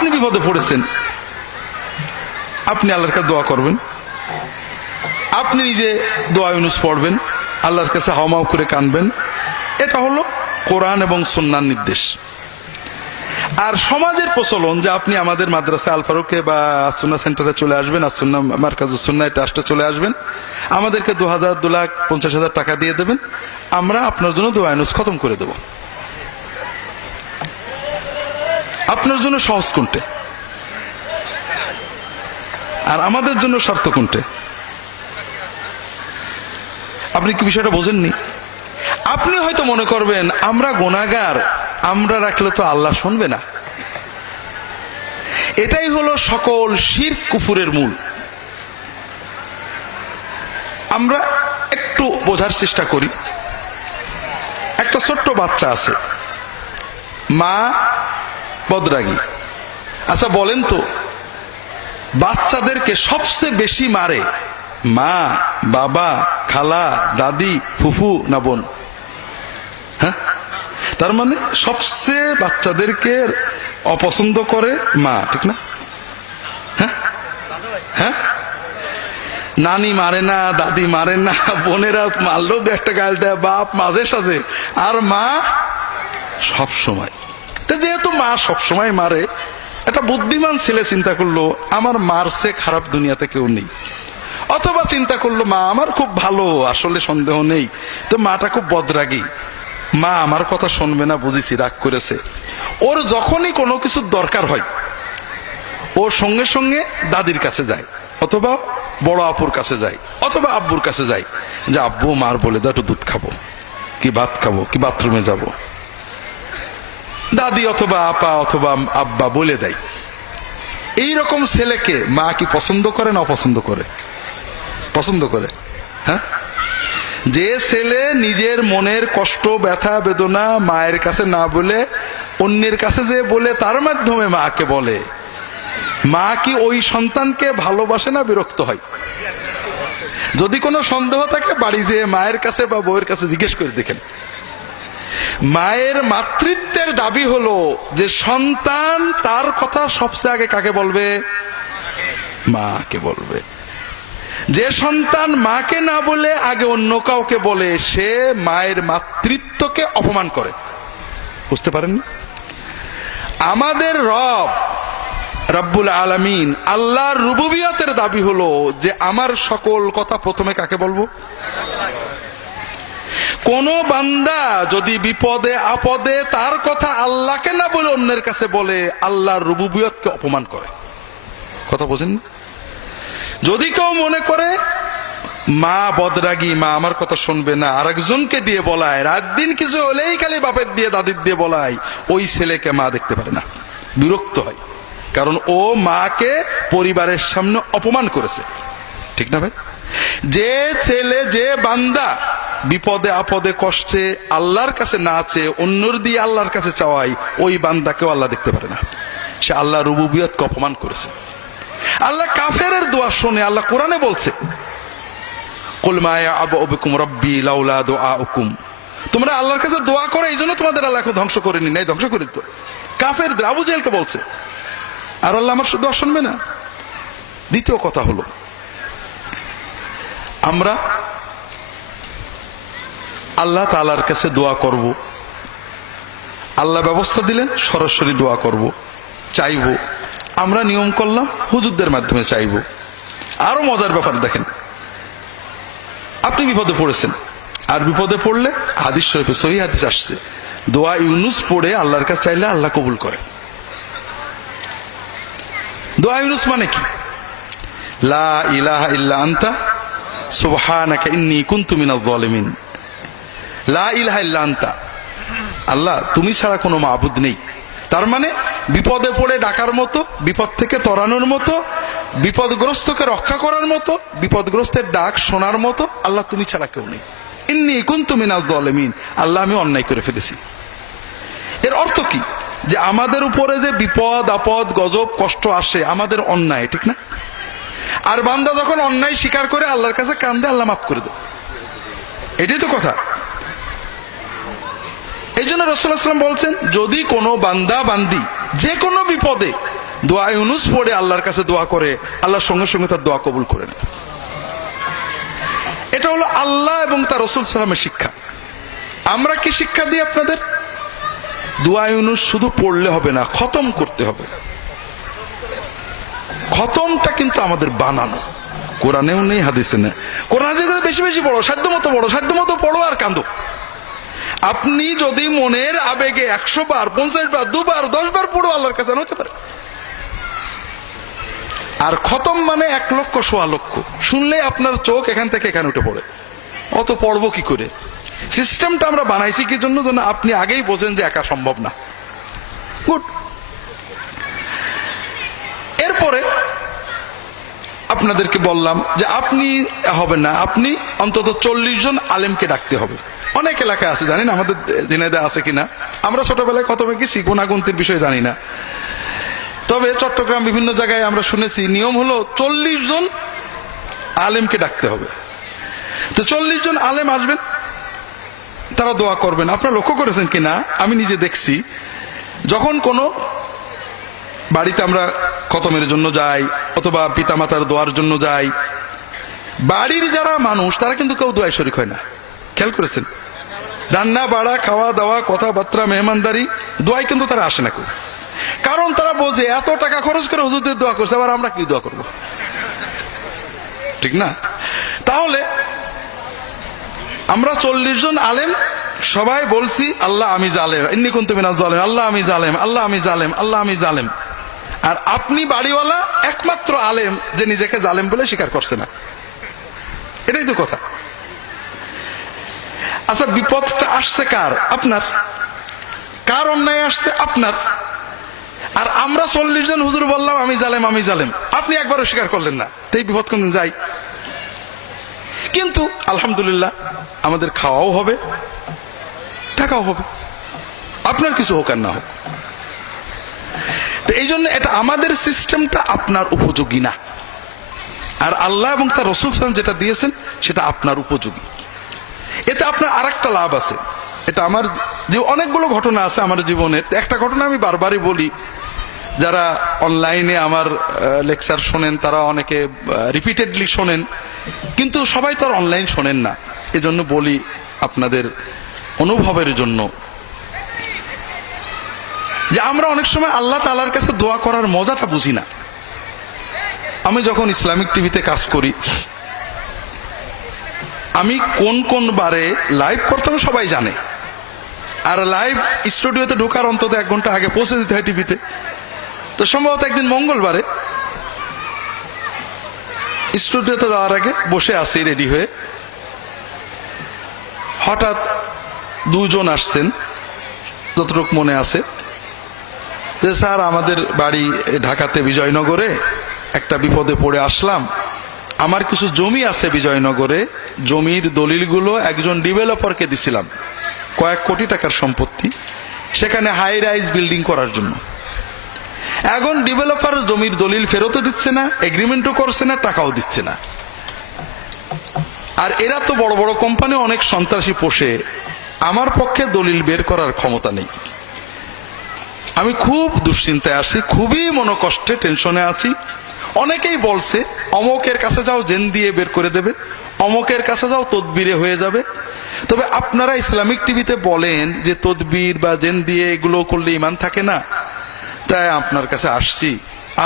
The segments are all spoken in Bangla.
আপনি বিপদে পড়েছেন, আপনি আল্লাহর কাছে দোয়া করবেন, আপনি নিজে দোয়া ইউনুস পড়বেন, আল্লাহর কাছে হাওমাও করে কানবেন। এটা হলো কোরআন এবং সুন্নাহর নির্দেশ। আর সমাজের প্রচলন যে আপনি আমাদের মাদ্রাসা আল ফারুকে বা সুন্নাহ সেন্টারে চলে আসবেন, আর সুন্নাহ মারকাজুস সুন্নাহ ট্রাস্টে চলে আসবেন, আমাদেরকে 2,000, 2,50,000 টাকা দিয়ে দেবেন, আমরা আপনার জন্য দোয়া ইউনুস খতম করে দেব। আপনার জন্য সহজ কোনটে আর আমাদের জন্য স্বার্থ কোনটে? আপনি কি বিষয়টা বোঝেননি? আপনি হয়তো মনে করবেন আমরা গুনাহগার, আমরা রাখলে তো আল্লাহ শুনবে না। এটাই হলো সকল শিরক কুফুরের মূল। আমরা একটু বোঝার চেষ্টা করি। একটা ছোট্ট বাচ্চা আছে, মা বদরাগী। আচ্ছা বলেন তো, বাচ্চাদেরকে সবচেয়ে বেশি মারে মা, বাবা, খালা, দাদি, ফুফু না বোন? হ্যাঁ, তার মানে সবচেয়ে বাচ্চাদেরকে অপছন্দ করে মা, ঠিক না? হ্যাঁ হ্যাঁ, নানি মারে না, দাদি মারে না, বোনেরা মারলেও দু একটা গাল দেয়, বাপ মাঝে সাঝে, আর মা সব সময়। তো যেহেতু মা সব সময় মারে, একটা বুদ্ধিমান ছেলে চিন্তা করলো আমার মার চেয়ে খারাপ দুনিয়াতে কেউ নেই। অথবা চিন্তা করলো মা আমার খুব ভালো, আসলে সন্দেহ নেই, তো মাটা খুব বদরাগী, মা আমার কথা শুনবে না, বুঝেছি রাগ করেছে। ওর যখনই কোনো কিছুর দরকার হয় ও সঙ্গে সঙ্গে দাদির কাছে যায়, অথবা বড় আপুর কাছে যায়, অথবা আব্বুর কাছে যায়, যে আব্বু মার বলে দাও একটু দুধ খাবো, কি ভাত খাবো, কি বাথরুমে যাব। দাদি অথবা আপা অথবা আব্বা বলে দেয়। এইরকম ছেলেকে মা কি পছন্দ করে না অপছন্দ করে? পছন্দ করে। হ্যাঁ, যে ছেলে নিজের মনের কষ্ট, ব্যথা, বেদনা মায়ের কাছে না বলে অন্যের কাছে যে বলে, তার মাধ্যমে মাকে বলে, মা কি ওই সন্তানকে ভালোবাসে না বিরক্ত হয়? যদি কোনো সন্দেহ থাকে বাড়ি যেয়ে মায়ের কাছে বা বউয়ের কাছে জিজ্ঞেস করে দেখেন। মায়ের মাতৃত্বের দাবি হলো যে সন্তান তার কথা সবচেয়ে আগে কাকে বলবে? মাকে বলবে। যে সন্তান মাকে না বলে আগে অন্য কাউকে বলে, সে মায়ের মাতৃত্বকে অপমান করে। বুঝতে পারেন? আমাদের রব রব্বুল আলামিন, আল্লাহর রুবুবিয়তের দাবি হলো যে আমার সকল কথা প্রথমে কাকে বলবো? কোন বান্দা যদি বিপদে আপদে তার কথা আল্লাহকে না বলে অন্যের কাছে বলে, আল্লাহর রুবুবিয়তকে অপমান করে। কথা বোঝেন? যদি কেউ মনে করে মা বদরাগী, মা আমার কথা শুনবে না, আরেকজনকে দিয়ে বলায়, রাত দিন কিছু হলেই খালি বাপের দিয়ে দাদির দিয়ে বলায়, ওই ছেলেকে মা দেখতে পারে না, বিরক্ত হয়। কারণ ও মাকে পরিবারের সামনে অপমান করেছে। ঠিক না ভাই? যে ছেলে, যে বান্দা বিপদে আপদে কষ্টে আল্লাহর কাছে না চেয়ে অন্যর দিয়ে আল্লাহর কাছে চাওয়াই, ওই বান্দাকেও আল্লাহ দেখতে পারে না। সে আল্লাহ রুবুবিয়তকে অপমান করেছে। আল্লাহ কাফেরের দোয়া শুনে আল্লাহ কোরআনে বলছে, কুল মা ইয়া'বু বিকুম রাব্বি লাউলা দুআউকুম। তোমরা আল্লাহর কাছে দোয়া করো, এই জন্য তোমাদের আল্লাহ ধ্বংস করেনি, নাই ধ্বংস করে দিত। কাফেরদের, আবু জেহেলকে বলছে। আর আল্লাহ আমার দোয়া শুনবে না? দ্বিতীয় কথা হলো, আমরা আল্লাহ তাআলার কাছে দোয়া করব, আল্লাহ ব্যবস্থা দিলেন সরাসরি দোয়া করব, চাইব। আমরা নিয়ম করলাম হুজুরদের মাধ্যমে চাইব। আরো মজার ব্যাপার দেখেন, আপনি বিপদে পড়েছেন, আর বিপদে পড়লে হাদিস শরীফে সহিহ হাদিস আসছে, দোয়া ইউনুস পড়ে আল্লাহর কাছে চাইলে আল্লাহ কবুল করে। দোয়া ইউনুস মানে কি? লা ইলাহা ইল্লা আনতা সুবহানাকা ইন্নী কুনতু মিনাজ জালিমিন। লা ইলাহা ইল্লা আনতা, আল্লাহ তুমি ছাড়া কোনো মাবুদ নেই। তার মানে বিপদে পড়ে ডাকার মতো, বিপদ থেকে তরানোর মতো, বিপদগ্রস্তকে রক্ষা করার মতো, বিপদগ্রস্তের ডাক শোনার মতো আল্লাহ তুমি ছাড়া কেউ নেই। ইন্নী কুনতু মিনাজ জালিমিন, আল্লাহ আমি অন্যায় করে ফেলেছি। এর অর্থ কি? যে আমাদের উপরে যে বিপদ আপদ গজব কষ্ট আসে আমাদের অন্যায়, ঠিক না? আর বান্দা যখন অন্যায় স্বীকার করে আল্লাহর কাছে কান্দে, আল্লাহ মাফ করে দেয়। এটাই তো কথা। এই জন্য রাসূলুল্লাহ সাল্লাল্লাহু আলাইহি ওয়াসাল্লাম বলছেন, যদি কোনো বান্দা বান্দি যে কোনো বিপদে দোয়া ইউনুস পড়ে আল্লাহর কাছে দোয়া করে, আল্লাহর সঙ্গে সঙ্গে তার দোয়া কবুল করে নেয়। এটা হলো আল্লাহ এবং তার রাসূল সাল্লাল্লাহু শিক্ষা। আমরা কি শিক্ষা দিই আপনাদের? দোয়া ইউনুস শুধু পড়লে হবে না, খতম করতে হবে। খতমটা কিন্তু আমাদের বানানো, কোরআনেও নেই, হাদিসে নেই। কোরআনে বেশি বেশি পড়ো, সাধ্য মতো পড়ো আর কাঁদো। আপনি যদি মনের আবেগে 100 বার, 50 বার, 2 বার, 10 বার পড়ো, আল্লাহর কাছে হতে পারে। আর খতম মানে 1 লক্ষ, 1.25 লক্ষ। শুনলে আপনার চোখ এখান থেকে এখানে উঠে পড়ে, অত পড়বো কি করে? সিস্টেমটা আমরা বানাইছি কি জন্য? যেন আপনি আগেই বোঝেন যে একা সম্ভব না। গুড। এরপরে আপনাদেরকে বললাম যে আপনি হবেন না, আপনি অন্তত 40 জন আলেমকে ডাকতে হবে। অনেক এলাকায় আছে, জানি না আমাদের ঝিনাইদহে আছে কিনা। আমরা ছোটবেলায় খতমে গেছি, গুণাগুন্তির বিষয়ে জানি না। তবে চট্টগ্রাম বিভিন্ন জায়গায় আমরা শুনেছি নিয়ম হলো 40 জন আলেমকে ডাকতে হবে। তো 40 জন আলেম আসবেন, তারা দোয়া করবেন। আপনারা লক্ষ্য করেছেন কিনা, আমি নিজে দেখছি, যখন কোনো বাড়িতে আমরা খতমের জন্য যাই অথবা পিতামাতার দোয়ার জন্য যাই, বাড়ির যারা মানুষ তারা কিন্তু কেউ দোয়ায় শরীক হয় না। খেয়াল করেছেন? রান্না বাড়া, খাওয়া দাওয়া, কথাবার্তা, মেহমানদারি, দোয়ায় কিন্তু তারা আসে না কেউ। কারণ তারা বোঝে এত টাকা খরচ করে হুজুরদের দোয়া করছে, আবার আমরা কি দোয়া করব? ঠিক না? তাহলে আমরা 40 জন আলেম সবাই বলছি আল্লাহ আমি জালেম, ইন্নী কুনতু মিনাজ জালিমিন, আল্লাহ আমি জালেম, আল্লাহ আমি জালেম, আল্লাহ আমি জালেম। আর আপনি বাড়িওয়ালা একমাত্র আলেম যে নিজেকে জালেম বলে স্বীকার করছে না। এটাই তো কথা। আচ্ছা, বিপদটা আসছে কার? আপনার। কার অন্যায় আসছে? আপনার। আর আমরা 40 জন হুজুর বললাম আমি জালেম, আমি জালেম, আপনি একবারও স্বীকার করলেন না। তো এই বিপদ কোন যাই? কিন্তু আলহামদুলিল্লাহ আমাদের খাওয়াও হবে, টাকাও হবে, আপনার কিছু হোক আর না হোক। তো এই জন্য এটা আমাদের সিস্টেমটা আপনার উপযোগী না। আর আল্লাহ এবং তার রাসূল সাল্লাল্লাহু যেটা দিয়েছেন সেটা আপনার উপযোগী। এতে আপনার আরেকটা লাভ আছে। এটা আমার যে অনেকগুলো ঘটনা আছে আমার জীবনের। একটা ঘটনা আমি বারবারই বলি, যারা অনলাইনে আমার লেকচার শোনেন তারা অনেকে রিপিটেডলি শোনেন, কিন্তু সবাই তো আর অনলাইন শোনেন না। এজন্য বলি আপনাদের অনুভবের জন্য, যে আমরা অনেক সময় আল্লাহ তাআলার কাছে দোয়া করার মজাটা বুঝি না। আমি যখন ইসলামিক টিভিতে কাজ করি, আমি কোন কোন বারে লাইভ করতাম সবাই জানে। আর লাইভ স্টুডিওতে ঢোকার অন্তত 1 ঘন্টা আগে পৌঁছে দিতে হয় টিভিতে। তো সম্ভবত একদিন মঙ্গলবারে স্টুডিওতে যাওয়ার আগে বসে আছি রেডি হয়ে, হঠাৎ 2 জন আসছেন, যতটুকু মনে আছে, যে স্যার আমাদের বাড়ি ঢাকাতে বিজয়নগরে, একটা বিপদে পড়ে আসলাম, আমার কিছু জমি আছে বিজয়নগরে, জমির দলিলগুলো একজন ডেভেলপারকে দিছিলাম, কয়েক কোটি টাকার সম্পত্তি, সেখানে হাই রাইজ বিল্ডিং করার জন্য। এখন ডেভেলপার জমির দলিল ফেরতও দিচ্ছে না, এগ্রিমেন্টও করছে না, টাকাও দিচ্ছে না। আর এরা তো বড় বড় কোম্পানি অনেক সন্ত্রাসী পোষে, আমার পক্ষে দলিল বের করার ক্ষমতা নেই। আমি খুব দুশ্চিন্তায় আছি, খুবই মনোকষ্টে, টেনশনে আছি। অনেকেই বলছে অমকের কাছে যাও, জেন দিয়ে বের করে দেবে, অমকের কাছে যাও, তদবিরে হয়ে যাবে। তবে আপনারা ইসলামিক টিভিতে বলেন যে তদবির বা জেন দিয়ে এগুলো করলে ঈমান থাকে না, তাই আপনার কাছে আসছি।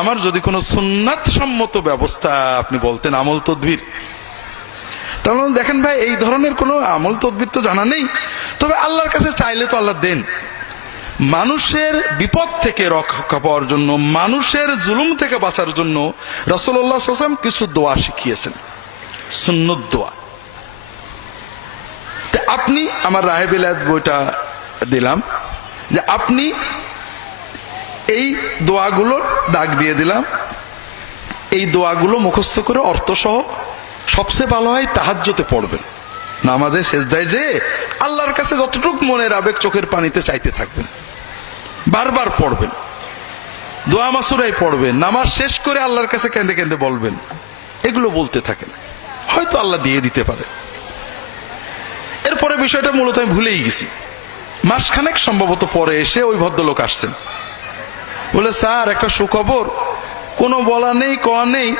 আমার যদি কোনো সুন্নাত সম্মত ব্যবস্থা আপনি বলতেন, আমল তদবির, তাহলে দেখেন ভাই এই ধরনের কোনো আমল তদবির তো জানা নেই। তবে আল্লাহর কাছে চাইলে তো আল্লাহ দেন। মানুষের বিপদ থেকে রক্ষা পাওয়ার জন্য, মানুষের জুলুম থেকে বাঁচার জন্য রাসূলুল্লাহ সাল্লাল্লাহু আলাইহি ওয়াসাল্লাম কিছু দোয়া শিখিয়েছেন, সুন্নত দোয়া। আপনি আমার রাহে বিলায়াত বইটা দিলাম, যে আপনি এই দোয়াগুলো দাগ দিয়ে দিলাম, এই দোয়াগুলো মুখস্থ করে অর্থ সহ সবচেয়ে ভালো হয় তাহাজ্জুদে পড়বেন। নামাজে সেজদায় যে আল্লাহর কাছে যতটুকু মনের আবেগ চোখের পানিতে চাইতে থাকবেন, বারবার পড়বেন, দোয়া মাসুরাই পড়বেন, নামাজ শেষ করে আল্লাহর কাছে কেঁদে কেঁদে বলবেন। এগুলো বলতে থাকেন, হয়তো আল্লাহ দিয়ে দিতে পারে। এরপরে বিষয়টা মূলত আমি ভুলেই গেছি। মাসখানেক সম্ভবত পরে এসে ওই ভদ্রলোক আসছেন, বলে স্যার একটা সুখবর, কোনো বলা নেই কওয়া নেই,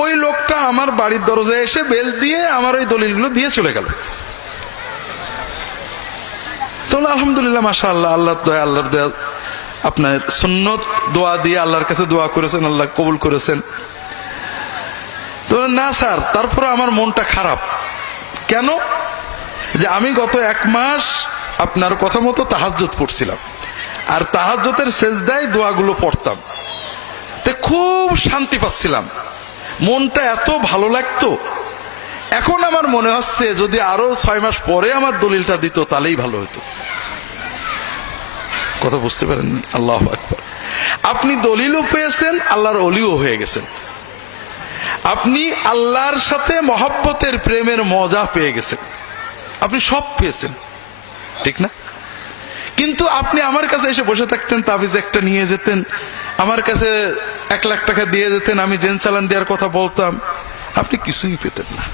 ওই লোকটা আমার বাড়ির দরজায় এসে বেল দিয়ে আমার ওই দলিলগুলো দিয়ে চলে গেল। তো আলহামদুলিল্লাহ, মাশাআল্লাহ, আল্লাহর দয়া, আল্লাহর দয়া। আপনার সুন্নত দোয়া দিয়ে আল্লাহর কাছে দোয়া করেছেন, আল্লাহ কবুল করেছেন। তো না স্যার, তারপরে আমার মনটা খারাপ। কেন? যে আমি গত 1 মাস আপনার কথা মতো তাহাজ্জুদ পড়ছিলাম, আর তাহাজ্জুদের সেজদায় দোয়াগুলো পড়তাম, তে খুব শান্তি পাচ্ছিলাম, মনটা এত ভালো লাগতো। এখন আমার মনে হচ্ছে যদি আরো 6 মাস পরে আমার দলিলটা দিত তাহলেই ভালো হতো। কথা বুঝতে পারেননি? আল্লাহু আকবার। আপনি দলিলও পেয়েছেন, আল্লাহর ওলিও হয়ে গেছেন, আপনি আল্লাহর সাথে মহব্বতের প্রেমের মজা পেয়ে গেছেন, আপনি সব পেয়েছেন, ঠিক না? কিন্তু আপনি আমার কাছে এসে বসে থাকতেন, তাবিজ একটা নিয়ে যেতেন, আমার কাছে 1 লাখ টাকা দিয়ে যেতেন, আমি জেন চালান দেওয়ার কথা বলতাম, আপনি কিছুই পেতেন না।